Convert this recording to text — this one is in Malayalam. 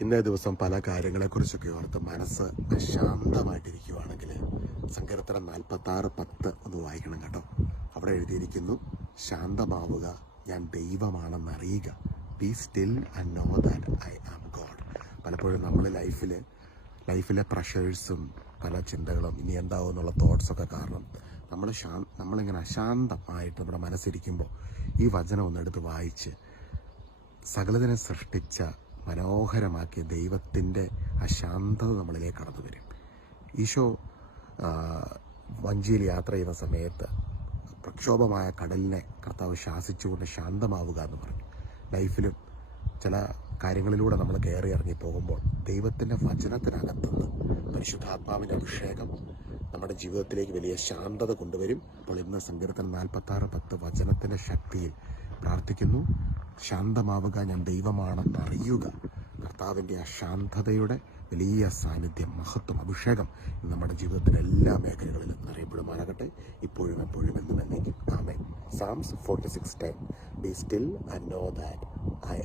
ഇന്നേ ദിവസം പല കാര്യങ്ങളെക്കുറിച്ചൊക്കെ ഓർത്ത് മനസ്സ് ശാന്തമായിട്ടിരിക്കുവാണെങ്കിൽ സങ്കീർത്തനം നാൽപ്പത്തി ആറ് പത്ത് ഒന്ന് വായിക്കണം കേട്ടോ. അവിടെ എഴുതിയിരിക്കുന്നു ശാന്തമാവുക ഞാൻ ദൈവമാണെന്ന് അറിയുക be still and know that I am God പലപ്പോഴും നമ്മൾ ലൈഫിൽ ലൈഫിലെ പ്രഷേഴ്സും പല ചിന്തകളും ഇനി എന്താവും എന്നുള്ള തോട്ട്സൊക്കെ കാരണം നമ്മൾ ശാ നമ്മളിങ്ങനെ അശാന്തമായിട്ട് നമ്മുടെ മനസ്സിരിക്കുമ്പോൾ ഈ വചനം ഒന്നെടുത്ത് വായിച്ച് സകലതിനെ സൃഷ്ടിച്ച മനോഹരമാക്കിയ ദൈവത്തിന്റെ ആ ശാന്തത നമ്മളിലേക്ക് കടന്നു വരും. ഈശോ വഞ്ചിയിൽ യാത്ര ചെയ്യുന്ന സമയത്ത് പ്രക്ഷോഭമായ കടലിനെ കർത്താവ് ശാസിച്ചുകൊണ്ട് ശാന്തമാവുക എന്ന് പറഞ്ഞു. ലൈഫിലും ചില കാര്യങ്ങളിലൂടെ നമ്മൾ കയറി ഇറങ്ങി പോകുമ്പോൾ ദൈവത്തിന്റെ വചനത്തിനകത്തുനിന്ന് പരിശുദ്ധാത്മാവിന്റെ അഭിഷേകം നമ്മുടെ ജീവിതത്തിലേക്ക് വലിയ ശാന്തത കൊണ്ടുവരും. അപ്പോൾ ഇന്ന് സങ്കീർത്തനം നാൽപ്പത്തി ആറ് പത്ത് വചനത്തിന്റെ ശക്തിയിൽ പ്രാർത്ഥിക്കുന്നു. ശാന്തമാവുക ഞാൻ ദൈവമാണെന്ന് അറിയുക. കർത്താവിന്റെ ആ ശാന്തതയുടെ വലിയ സാന്നിധ്യം മഹത്വം അഭിഷേകം നമ്മുടെ ജീവിതത്തിലെ എല്ലാ മേഖലകളിലും നിറയപ്പെടുമാറാകട്ടെ. ഇപ്പോഴും എപ്പോഴും എന്നും എന്നേക്കും. ആമേ Psalms forty six ten be still I know that I